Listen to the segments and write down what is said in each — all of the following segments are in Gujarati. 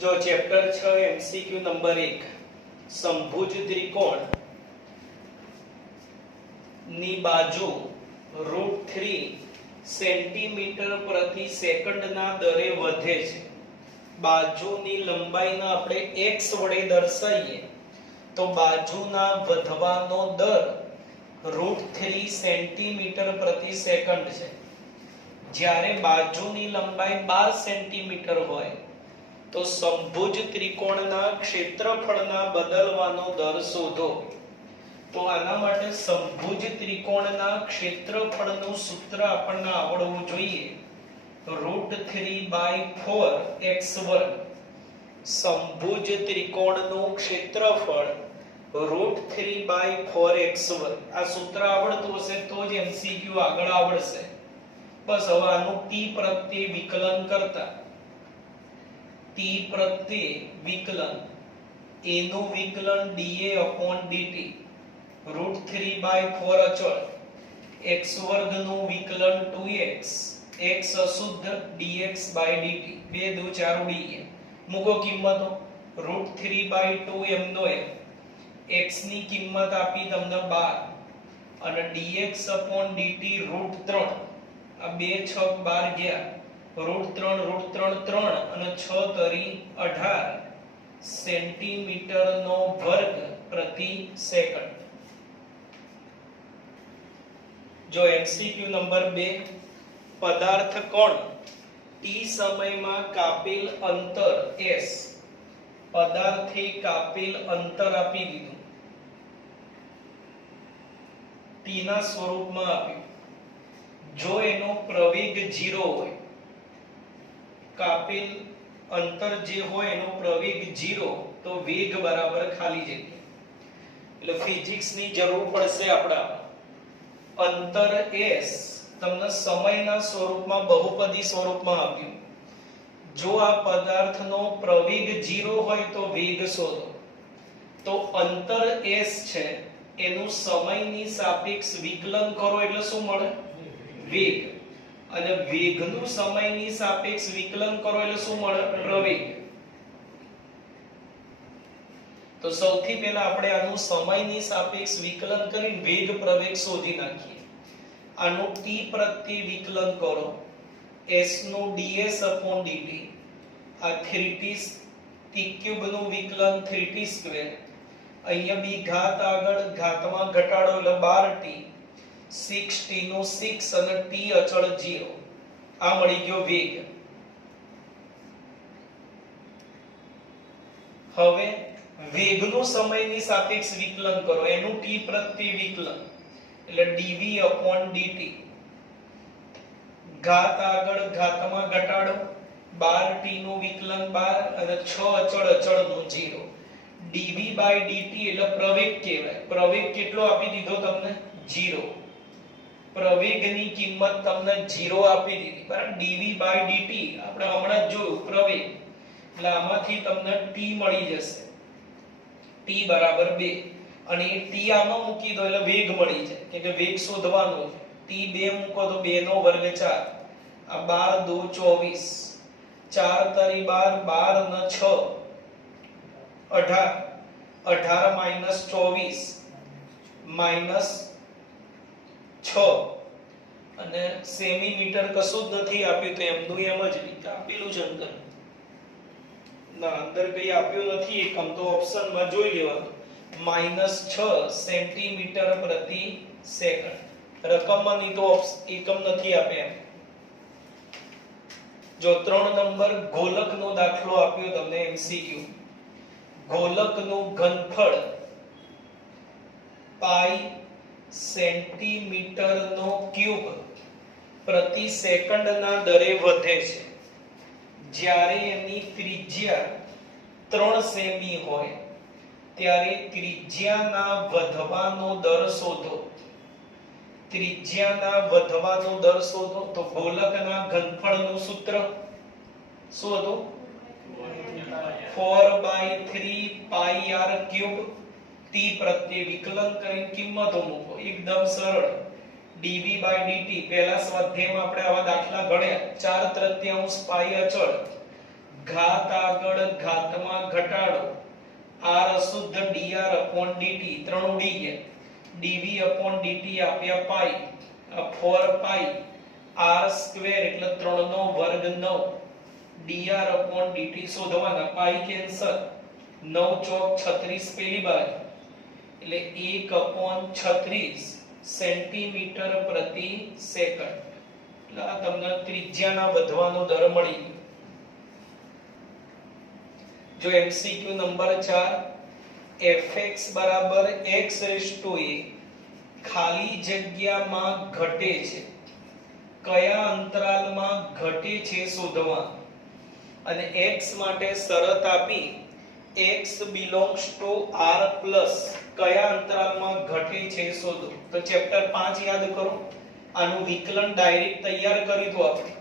जो चैप्टर 6 एमसीक्यू नंबर 1 समभुज त्रिकोण ની બાજુ √3 સેન્ટીમીટર પ્રતિ સેકન્ડના દરે વધે છે. બાજુની લંબાઈને આપણે x વડે દર્શાવીએ તો બાજુના વધવાનો દર √3 સેન્ટીમીટર પ્રતિ સેકન્ડ છે. જ્યારે બાજુની લંબાઈ 12 સેન્ટીમીટર હોય તો સમભુજ ત્રિકોણના ક્ષેત્રફળના બદલવાનો દર શોધો. તો આના માટે સમભુજ ત્રિકોણના ક્ષેત્રફળનું સૂત્ર આપણને આવડવું જોઈએ. √3/4x². સમભુજ ત્રિકોણનું ક્ષેત્રફળ √3/4x². આ સૂત્ર આવડતું હશે તો જ MCQ આગળ આવડશે. બસ હવે આનું t પ્રત્યે વિકલન કરતા t પ્રત્યે વિકલન a નું વિકલન dA/dt √3/4 અચળ x² નું વિકલન 2x x અશુદ્ધ dx/dt 2 2 4 ઉડીએ મૂકો કિંમતો √3/2 એમનો એમ x ની કિંમત આપી તમને 12 અને dx/dt √3 આ 2 6 12 ગયા √3 3 અને 6 તરી 18 સેન્ટીમીટર નો વર્ગ પ્રતિ સેકન્ડ. જો MCQ નંબર 2 પદાર્થ કોણ t સમયમાં કાપેલ અંતર s. પદાર્થે કાપેલ અંતર આપી દીધું t ના સ્વરૂપમાં આપ્યું. જો એનો પ્રવેગ 0 હોય, કાપેલ અંતર જે હોય એનો પ્રવેગ 0 તો વેગ બરાબર ખાલી જગ્યા. એટલે ફિઝિક્સ ની જરૂર પડશે આપડા. અંતર s તમને સમયના સ્વરૂપમાં બહુપદી સ્વરૂપમાં આપ્યું. જો આ પદાર્થનો પ્રવેગ 0 હોય તો વેગ શોધો. તો અંતર s છે એનું સમયની સાપેક્ષ વિકલન કરો એટલે શું મળે? વેગ. અને વેગનું સમયની સાપેક્ષ વિકલન કરો એટલે શું મળે? પ્રવેગ. તો સૌથી પહેલા આપણે આનું સમયની સાપેક્ષ વિકલન કરીને વેગ પ્રવેગ શોધી નાખીએ. આનું t પ્રત્યે વિકલન કરો s નું ds/dt આ 3t t³ નું વિકલન 3t². અહીંયા બી ઘાત આગળ ઘાતમાં ઘટાડો એટલે 12t 6t નું 6 અને t અચળ 0. આ મળી ગયો વેગ. હવે વેગનું સમયની સાપેક્ષ વિકલન કરો એનું t પ્રત્યે વિકલન એટલે dv/dt. ઘાત આગળ ઘાતમાં ઘટાડો 12t નું વિકલન 12 અને 6 અચળ નું 0. dv/dt એટલે પ્રવેગ કહેવાય. પ્રવેગ કેટલો આપી દીધો તમને? 0. પ્રવેગની કિંમત તમને 0 આપી દીધી બરાબર. dv/dt આપણે હમણાં જ જોયું પ્રવેગ. એટલે આમાંથી તમને t મળી જશે. t બરાબર 2 અને એ t આમાં મૂકી દો એટલે વેગ મળી જાય. કે વેગ શોધવાનો છે. t 2 મૂકો તો 2 નો વર્ગ 4. આ 12 2 24 4 તરી 12 12 ને 6 18 18 માઈનસ 24 માઈનસ 6 અને સેમીમીટર કશું જ નથી આપ્યું તો એમનું એમ જ રીતે આપેલું છે. અંદર ના અંદર કઈ આપ્યું નથી એકમ તો ઓપ્શનમાં જોઈ લેવાનું. -6 સેન્ટીમીટર પ્રતિ સેકન્ડ. રકમમાં નહીં તો એકમ નથી આપ્યા. જો 3 નંબર ગોલકનો દાખલો આપ્યો તમને MCQ. ગોલકનું ઘનફળ પાઈ સેન્ટીમીટરનો ક્યુબ પ્રતિ સેકન્ડના દરે વધે છે. જ્યારે એની ત્રિજ્યા 3 સેમી હોય ત્યારે ત્રિજ્યાના વધવાનો દર શોધો. ત્રિજ્યાના વધવાનો દર શોધો તો ગોલકના ઘનફળનું સૂત્ર શું હતું? 4/3πr³ t પ્રત્યે વિકલન કરીને કિંમતો મૂકો. એકદમ સરળ. dv/dt પહેલા સ્વાધ્યાયમાં આપણે આવા દાખલા ગણ્યા. 4/3 પાઈ અચળ ઘાત આગળ ઘાતમાં ઘટાડો r અશુદ્ધ dr dt 3 ઉડી ગયા dv dt આપ્યા પાઈ 4 પાઈ r સ્ક્વેર એટલે 3 નો વર્ગ 9 dr dt શોધવાના પાઈ કેન્સલ 9 ચોક 36 પેલી બાજુ એટલે 1/36 સેન્ટીમીટર પ્રતિ સેકન્ડ એટલે આ તમને ત્રિજ્યાના વધવાનો દર મળી ગયો जो एमसीक्यू नंबर 4 fx बराबर x रेस्ट टू a खाली जग्याમાં ઘટે છે કયા અંતરાલમાં ઘટે છે શોધવા અને x માટે શરત આપી x belongs to r plus કયા અંતરાલમાં ઘટે છે શોધો તો ચેપ્ટર 5 યાદ કરો આનું વિકલન ડાયરેક્ટ તૈયાર કરી દો આપણે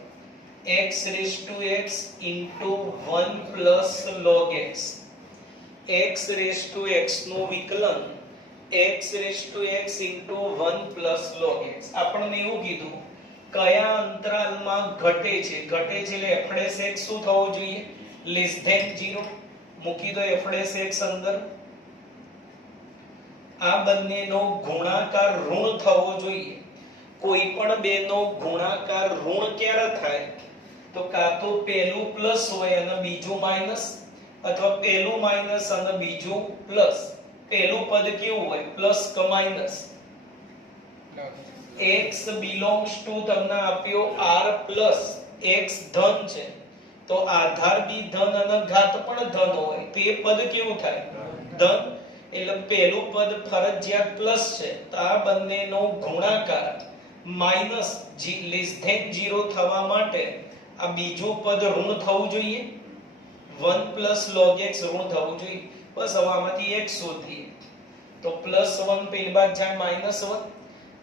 x raised to x into 1 plus log x x raised to x નું વિકલન x raised to x into 1 plus log x આપણને એવું કીધું કયા અંતરાલમાં ઘટે છે એટલે f(x) શું થવું જોઈએ લેસ ધેન 0 મૂકી દો f(x) અંદર આ બંનેનો ગુણાકાર ઋણ થવો જોઈએ કોઈ પણ બેનો ગુણાકાર ઋણ ક્યારે થાય તો કાં તો પહેલું પ્લસ હોય અને બીજું માઈનસ અથવા પહેલું માઈનસ અને બીજું પ્લસ પહેલું પદ કેવું હોય પ્લસ કે માઈનસ x belongs to તમને આપ્યો r plus x ધન છે તો આધાર બી ધન અને ઘાત પણ ધન હોય તો એ પદ કેવું થાય ધન એટલે પહેલું પદ ફરજિયાત પ્લસ છે તો આ બંનેનો ગુણાકાર માઈનસ લેસ ધેન 0 થવા માટે આ બીજું પદ ઋણ થવું જોઈએ 1 plus log x ઋણ થવું જોઈએ બસ હવે આમાંથી x શોધીએ તો +1 પેલી બાદ જાય -1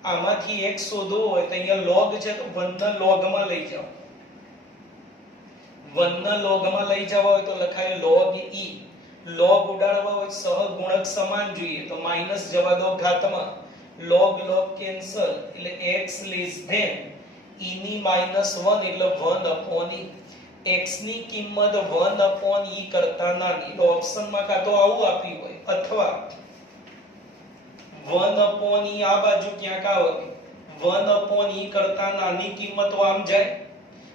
આમાંથી x શોધવો હોય તો અહીંયા log છે તો 1 ના log માં લઈ જાઓ 1 ના log માં લઈ જવા હોય તો લખાય log e log ઉડાડવા હોય સહગુણક સમાન જોઈએ તો માઈનસ જવા દો ઘાતમાં log કેન્સલ એટલે x લેસ ધેન e ની -1 એટલે 1/e x ની કિંમત 1/e કરતા નાની તો ઓપ્શનમાં કાં તો આવું આપ્યું હોય અથવા 1/e આ બાજુ ક્યાંક આવે 1/e કરતા નાની કિંમત તો આમ જાય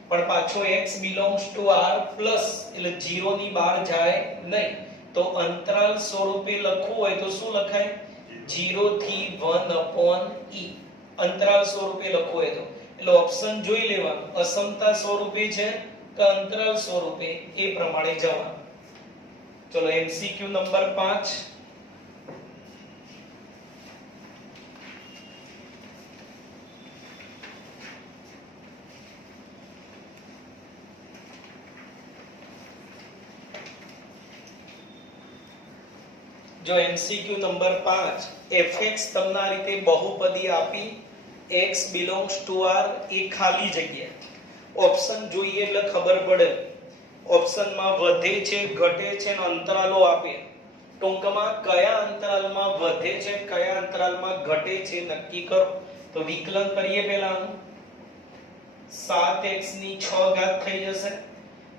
પણ પાછો x belongs to r plus એટલે 0 ની બહાર જાય નહીં તો અંતરાલ સ્વરૂપે લખવું હોય તો શું લખાય 0 થી 1/e અંતરાલ સ્વરૂપે લખવું હોય તો એટલે ઓપ્શન જોઈ લેવાનું અસમતા સ્વરૂપે છે કે અંતરાલ સ્વરૂપે એ પ્રમાણે જવાનું ચલો એમસીક્યુ નંબર 5 જો એમસીક્યુ નંબર 5 fx તમને આ રીતે બહુપદી આપી x belongs to r એ ખાલી જગ્યા ઓપ્શન જોઈએ એટલે ખબર પડે ઓપ્શનમાં વધે છે ઘટે છે અને અંતરાલો આપે ટૂંકમાં કયા અંતરાલમાં વધે છે કયા અંતરાલમાં ઘટે છે નક્કી કરો તો વિકલન કરીએ પહેલાનું 7x ની 6 ઘાત થઈ જશે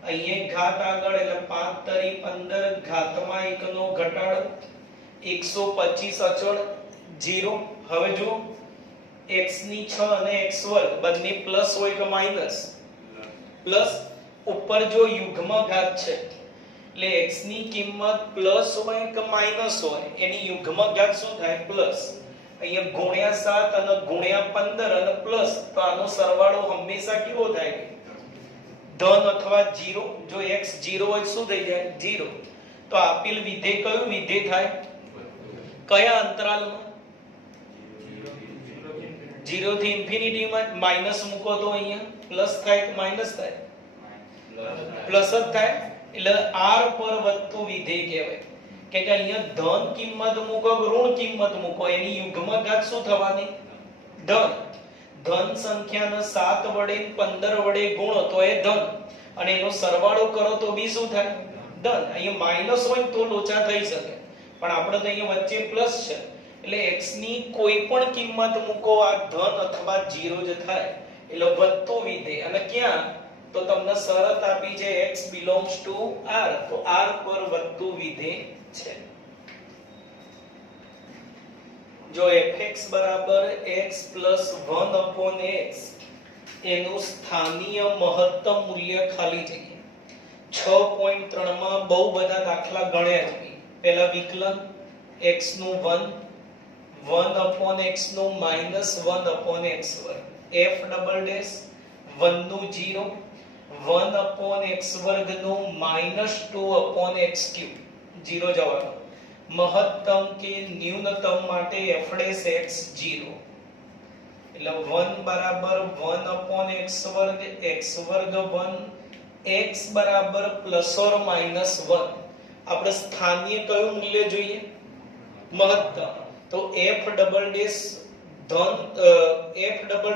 અહીંયા ઘાત આગળ એટલે 5 તરી 15 ઘાતમાં 1 નો ઘટાડો 125 અચળ 0 હવે જો x ની 6 અને x વર્ગ બંને પ્લસ હોય કે માઈનસ પ્લસ ઉપર જો યુગ્મ ઘાત છે એટલે x ની કિંમત પ્લસ હોય કે માઈનસ હોય એની યુગ્મ ઘાત શું થાય પ્લસ અહીંયા ગુણ્યા 7 અને ગુણ્યા 15 અને પ્લસ તો આનો સરવાળો હંમેશા કેવો થાય ધન અથવા 0 જો x 0 હોય શું થઈ જાય 0 તો આપેલ વિધેય કયું વિધેય થાય કયા અંતરાલમાં 0 થી ઇન્ફિનિટી માં માઈનસ મૂકો તો અહીંયા પ્લસ થાય કે માઈનસ થાય પ્લસ જ થાય એટલે r પર વધતું વિધેય કહેવાય કે અહીંયા ધન કિંમત મૂકો કે ઋણ કિંમત મૂકો એની યુગ્મ ઘાત શું થવાની ધન ધન સંખ્યાને 7 વડે 15 વડે ગુણો તો એ ધન અને એનો સરવાળો કરો તો બી શું થાય ધન અહીંયા માઈનસ હોય તો લોચા થઈ શકે પણ આપણે તો અહીંયા વચ્ચે પ્લસ છે એટલે x ની કોઈ પણ કિંમત મૂકો આ ધન અથવા 0 જ થાય એટલે વધતો વિધેય અને ક્યાં તો તમને શરત આપી છે x belongs to R, તો R પર વધતું વિધેય છે. જો fx બરાબર x plus 1 upon x એનું સ્થાનીય મહત્તમ મૂલ્ય ખાલી જગ્યા 6.3 માં બહુ બધા દાખલા ગણ્યા છે. પહેલા વિકલન x નું 1 upon x નું -1 upon x વર્ગ, f ડબલ ડેશ 1 નું 0 1 upon x વર્ગ નું -2 upon x ક્યુબ 0 જવાબ. મહત્તમ કે ન્યૂનતમ માટે f ડેશ x 0 એટલે 1 બરાબર 1 upon x વર્ગ 1 x બરાબર પ્લસ ઓર માઈનસ 1. આપણે સ્થાનીય કયું મૂલ્ય જોઈએ? મહત્તમ. તો f ડબલ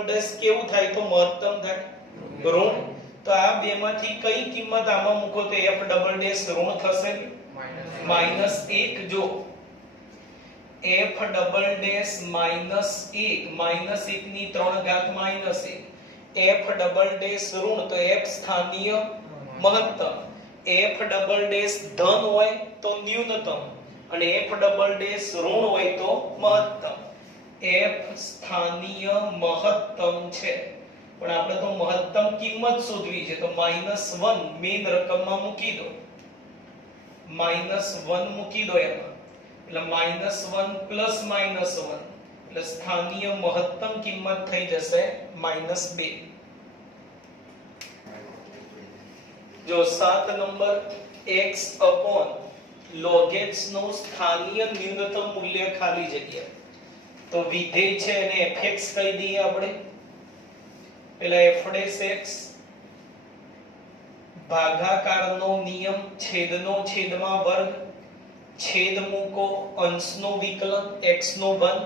ડેશ કેવું થાય તો મહત્તમ થાય? ઋણ. તો આ બેમાંથી કઈ કિંમત આમાં મૂકો તો f ડબલ ડેશ ઋણ થશે -1. જો f ડબલ ડેશ -1 ની 3 ઘાત -1 f ડબલ ડેશ ઋણ તો f સ્થાનીય મહત્તમ, f ડબલ ડેશ ધન હોય તો ન્યૂનતમ અને f ડબલ ડેશ ઋણ હોય તો મહત્તમ. f સ્થાનીય મહત્તમ છે પણ આપણે તો મહત્તમ કિંમત શોધવી છે તો -1 મેઈન રકમમાં મૂકી દો, -1 મૂકી દો એમાં એટલે -1 પ્લસ -1 એટલે સ્થાનીય મહત્તમ કિંમત થઈ જશે -2. જો 7 number x upon log x નું સ્થાનીય ન્યૂનતમ મૂલ્ય ખાલી જગ્યા તો વિધેય છે એને fx કહી દઈએ આપણે. પેલા f ડેશ x ભાગાકારનો નિયમ છેદનો છેદમાં વર્ગ, છેદ મૂકો અંશનું વિકલન x નું 1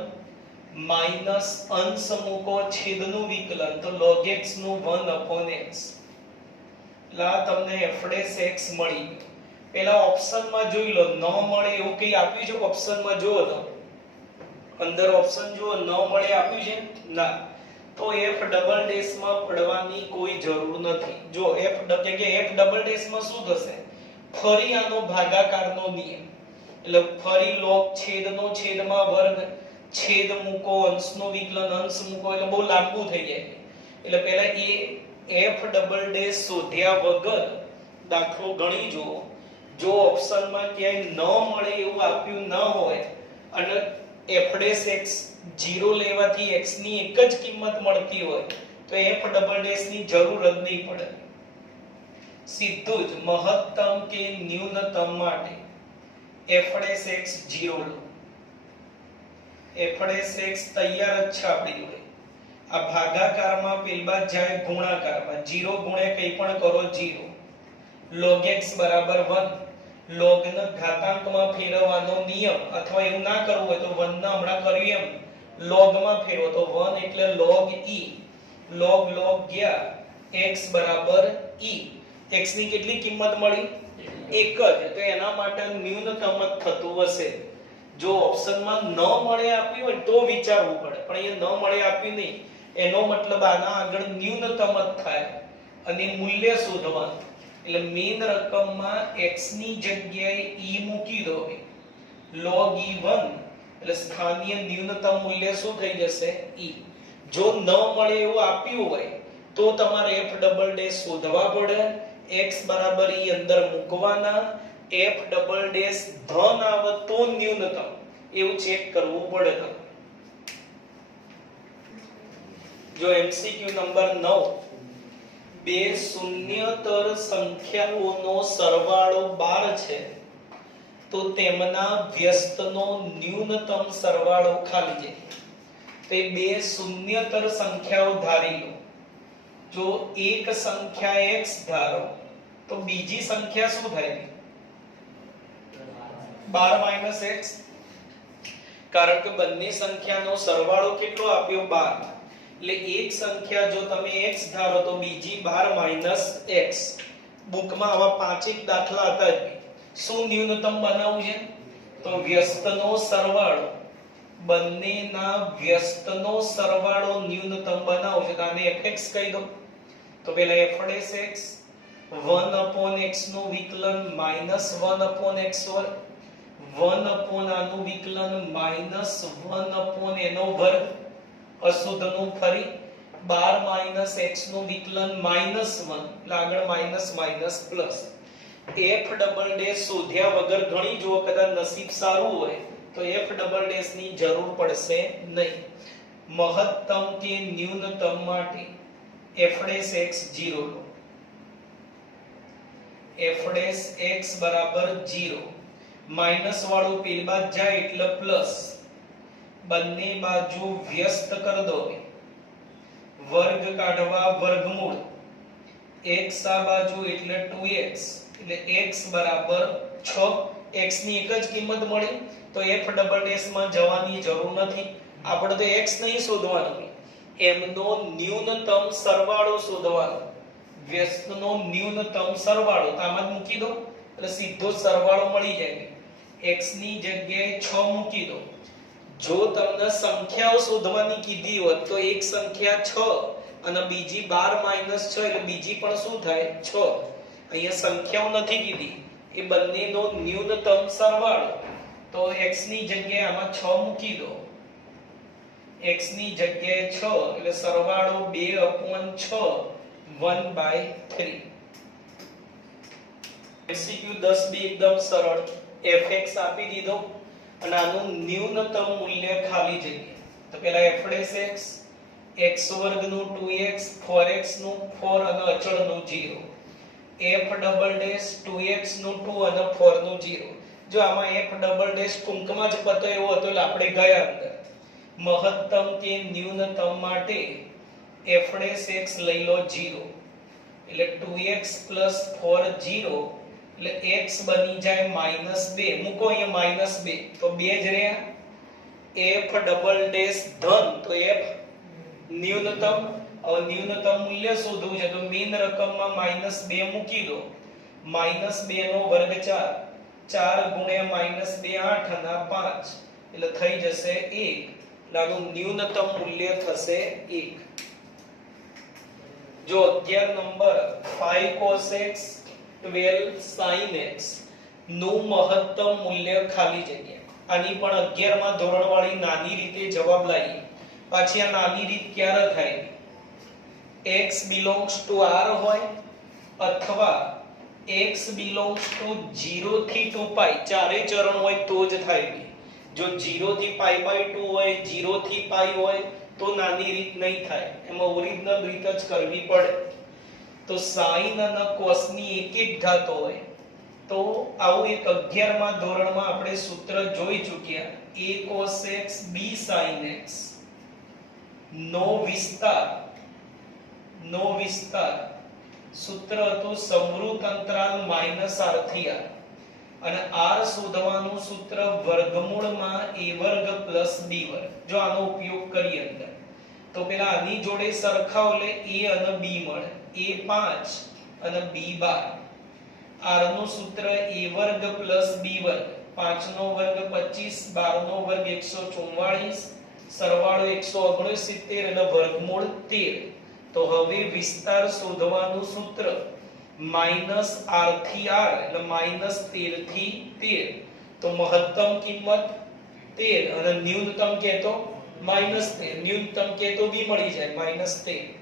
માઈનસ અંશ મૂકો છેદનું વિકલન તો log x નું 1 upon x. લા તમને f ડેશ x મળી. પેલા ઓપ્શનમાં જોઈ લો, ન મળે એવું કઈ આપ્યું છે ઓપ્શનમાં? જુઓ તો અંદર ઓપ્શન જુઓ, ન મળે આપ્યું છે ના, તો f ડબલ ડેશ માં પડવાની કોઈ જરૂર નથી. જો f ડબલ ડેશ માં શું થશે? ફરી આનો ભાગાકારનો નિયમ એટલે ફરી log છેદનો છેદમાં વર્ગ, છેદ મૂકો અંશનું વિકલન, અંશ મૂકો એટલે બહુ લાંબુ થઈ જાય. એટલે પહેલા એ f ડબલ ડેશ શોધ્યા વગર દાખલો ગણી જુઓ. જો ઓપ્શનમાં ક્યાંય ન મળે એવું આપ્યું ન હોય અને f ડેશ x 0 લેવાથી x ની એક જ કિંમત મળતી હોય તો f ડબલ ડેશ ની જરૂર જ નહીં પડે. સીધું જ મહત્તમ કે ન્યૂનતમ માટે f ડેશ x 0 લો. f ડેશ x તૈયાર જ છે આપણી જોડે. આ ભાગાકારમાં પેલબા જાય ગુણાકારમાં 0 ગુણ્યા કંઈ પણ કરો 0. log x બરાબર 1. log ને ઘાતાંકમાં ફેરવવાનો નિયમ અથવા એવું ના કરવું હોય તો 1 ને હમણાં કર્યું એમ log માં ફેરવો તો 1 એટલે log e. log ગયા x બરાબર e. x ની કેટલી કિંમત મળી? એક જ. તો એના માટે ન્યૂનતમ જ થતું હશે. જો ઓપ્શનમાં ન મળે આપ્યું હોય તો વિચારવું પડે પણ એ ન મળે આપ્યું નહીં એનો મતલબ આના આગળ ન્યૂનતમ જ થાય અને મૂલ્ય શોધવાનું. એટલે મેઈન રકમમાં x ની જગ્યાએ e મૂકી દો. log e1 એટલે સ્થાનીય ન્યૂનતમ મૂલ્ય શું થઈ જશે? e. જો ન મળે એવું આપ્યું હોય તો તમારે f ડબલ ડેશ શોધવા પડે. x બરાબર e અંદર મૂકવાના. f ડબલ ડેશ ધન આવે તો ન્યૂનતમ એવું ચેક કરવું પડે. જો MCQ નંબર 9 બે શૂન્યતર સંખ્યાઓનો સરવાળો 12 છે તો તેમના વ્યસ્તનો ન્યૂનતમ સરવાળો ખાલી જગ્યા. તે બે શૂન્યતર સંખ્યાઓ ધારી લો. જો એક સંખ્યા x ધારો તો બીજી સંખ્યા શું થાય? 12 - x. કારણ કે બંને સંખ્યાનો સરવાળો કેટલો આપ્યો? 12. એટલે એક સંખ્યા જો તમે x ધારો તો બીજી 12 - x. બુકમાં આવા 5 દાખલા હતા. શું ન્યૂનતમ બનાવવું છે? તો વ્યસ્તનો સરવાળો, બંનેના વ્યસ્તનો સરવાળો ન્યૂનતમ બનાવવું છે તો આને fx કહી દો. તો પેલા f ડેશ x 1/x નું વિકલન -1/x વર્ગ 1/ આનું વિકલન -1/ એનો વર્ગ અશુદ્ધ નું ફરી 12 - x નું વિકલન -1 એટલે આગળ minus minus plus f double dash શોધ્યા વગર ગણી જો કદાચ નસીબ સારું હોય તો f ડબલ ડેશ ની જરૂર પડશે નહીં. મહત્તમ કે ન્યૂનતમ માટે f ડેશ x 0 લો. f ડેશ x બરાબર 0 માઈનસ વાળું પેલી બાજુ જાય એટલે પ્લસ બંને બાજુ વ્યસ્ત કરી દો. વર્ગ કાઢવા વર્ગમૂળ x આ બાજુ એટલે 2x એટલે x બરાબર 6 x ની એક જ કિંમત મળી તો f ડબલ ડેશ માં જવાની જરૂર નથી. આપણે તો x નહીં શોધવાનું, એમનો ન્યૂનતમ સરવાળો શોધવાનો. વ્યસ્તનો ન્યૂનતમ સરવાળો તો આમાં જ મૂકી દો એટલે સીધો સરવાળો મળી જાય. x ની જગ્યાએ 6 મૂકી દો. જો તમને સંખ્યાઓ શોધવાની કીધી હોત તો એક સંખ્યા 6 અને બીજી 12 - 6 એટલે બીજી પણ શું થાય 6. અહીંયા સંખ્યાઓ નથી કીધી, એ બંનેનો ન્યૂનતમ સરવાળો. તો x ની જગ્યાએ આમાં 6 મૂકી દો. x ની જગ્યાએ 6 એટલે સરવાળો 2/6 1/3. MCQ 10 બી એકદમ સરળ. fx આપી દીધો અને આનું ન્યૂનતમ મૂલ્ય ખાલી જગ્યા. તો પેલા f ડેશ x x વર્ગ નું 2x 4x નું 4 અને અચળ નું 0. f ડબલ ડેશ 2x નું 2 અને 4 નું 0. જો આમાં f ડબલ ડેશ ટૂંકમાં જ પતો એવો હતો એટલે આપણે ગયા અંદર. મહત્તમ કે ન્યૂનતમ માટે f ડેશ x લઈ લો 0 એટલે 2x 4 0 એટલે x બની જાય -2. મૂકો અહીંયા -2 તો 2 જ રહ્યા. f ડબલ ડેશ ધન તો f ન્યૂનતમ. હવે ન્યૂનતમ મૂલ્ય શોધવું છે તો મેઈન રકમમાં -2 મૂકી દો. -2 નો વર્ગ 4 4 ગુણ્યા -2 8 અને 5 એટલે થઈ જશે 1. આનું ન્યૂનતમ મૂલ્ય થશે 1. જો 11 number 5 cos x 12 sin x નું મહત્તમ મૂલ્ય ખાલી જગ્યા. આની પણ 11 માં ધોરણ વાળી નાની રીતે જવાબ લાવીએ. પાછી આ નાની રીત ક્યારે થાય? x belongs to r હોય અથવા x belongs to 0 થી 2π ચારે ચરણ હોય તો જ થાય. જો 0 થી π/2 હોય 0 થી π હોય તો નાની રીત નહીં થાય, એમાં ઓરિજિનલ રીત જ કરવી પડે. તો sin અને cos ની એક એક ઘાત હોય તો આવું એક 11 માં ધોરણમાં આપણે સૂત્ર જોઈ ચૂક્યા. a cos x b sin x નો વિસ્તાર સૂત્ર હતું સંવૃત અંતરાલ -r થી r અને r શોધવાનું સૂત્ર વર્ગમૂળમાં a વર્ગ + b વર્ગ. જો આનો ઉપયોગ કરીએ અંદર તો પેલા આની જોડે સરખાવ એટલે a અને b મળે. a 5 અને b 12. r નું સૂત્ર a વર્ગ + b વર્ગ. 5 નો વર્ગ 25 12 નો વર્ગ 144 સરવાળો 169 એટલે વર્ગમૂળ 13. તો હવે વિસ્તાર શોધવાનું સૂત્ર -r થી r એટલે -13 થી 13. તો મહત્તમ કિંમત 13 અને ન્યૂનતમ કે તો -13. ન્યૂનતમ કે તો બી મળી જાય -13.